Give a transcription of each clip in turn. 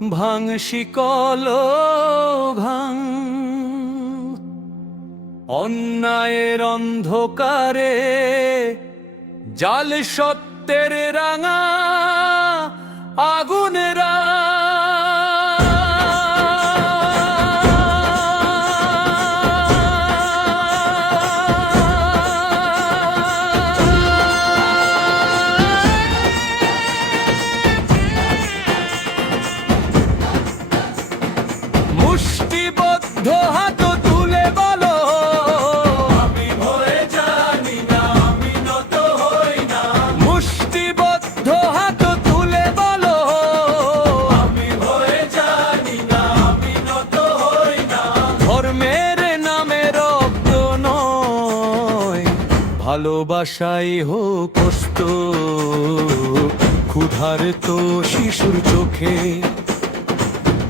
ভাঙ শিকল ভাঙ, অন্যায়ের অন্ধকারে জাল সত্যের রাঙা আগুনের মুষ্টিবদ্ধ হাত তুলে বলো, আমি ভয়ে জানি না, আমি নত হই না। মুষ্টিবদ্ধ হাত তুলে বলো, আমি ভয়ে জানি না, আমি নত হই না। ধর্মের নামে রক্ত নয়, ভালোবাসাই হোক কষ্ট, ক্ষুধার্ত শিশুর চোখে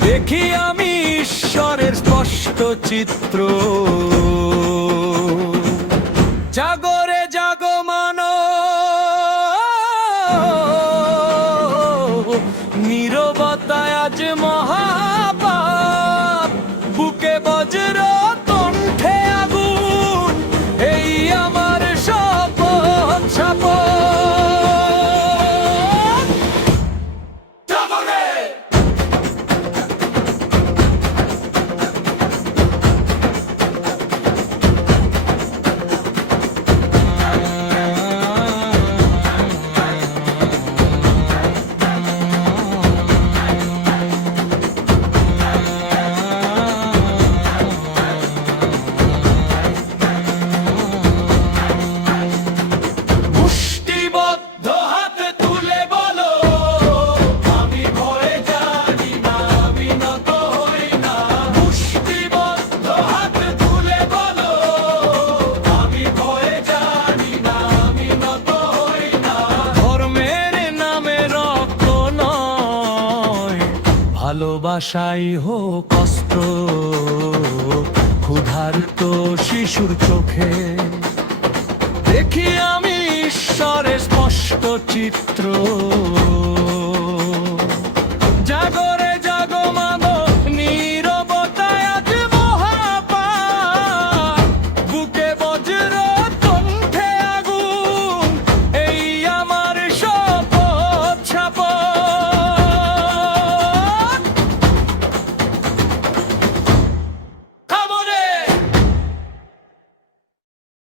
দেখি আমি ঈশ্বরের স্পষ্ট চিত্র। জাগরে জাগমান, নীরবতায় আজ মহাপাপ, বুকে বজ্র কণ্ঠে আগুন, এই আমার শপথ শপথ। ভালোবাসাই হোক কষ্ট, ক্ষুধার্ত শিশুর চোখে দেখি আমি ঈশ্বরের স্পষ্ট চিত্র।